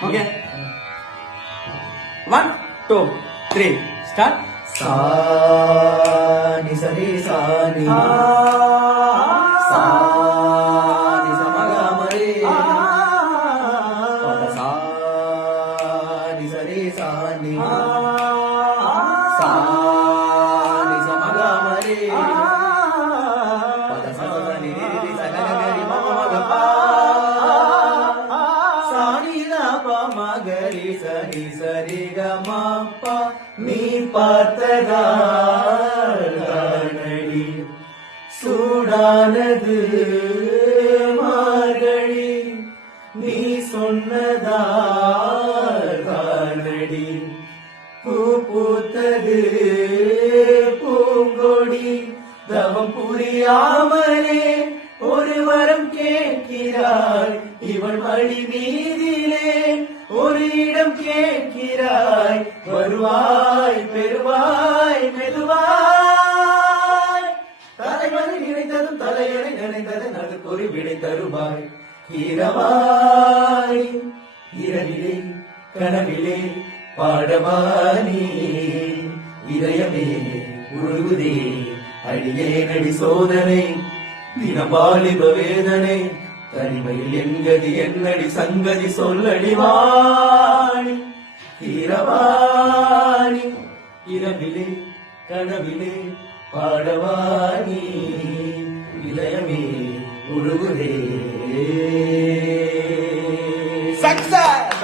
Okay 1 2 3 start. சா நி சரி சா நி சா நி சமகமரி பத சா நி சரி சா நி சா நி சமகமரி பத சா நி ரி சககரி மம மக பா சா நி த ப மகரி சரி சரி க ம ப நீ பார்த்ததாடி சூடானது மார்கழி நீ சொன்னதாடி பூ பூத்தது பூங்கொடி தவம் புரியாமலே ஒரு வரம் கேட்கிறாய் இவள் வழி மீதிலே ஒரு இடம் கேட்கிறாய் வருவாய் பெறுவாய் மெதுவாய் தலைவரை நினைத்ததும் தலையணை நினைத்தது நடுக்கு ஒரு விடை தருவாய் இரவாய் இரவிலே கனவிலே பாடவானி இதயமே உருகுதே அடியே நடி சோதனை தினபாலிப வேதனை தனிமையில் என்கதி என்னடி சங்கதி சொல்லடி வாணி இரவாணி இரவிலே கனவிலே பாடவாணி இதயமே உருகுதே. சக்சஸ்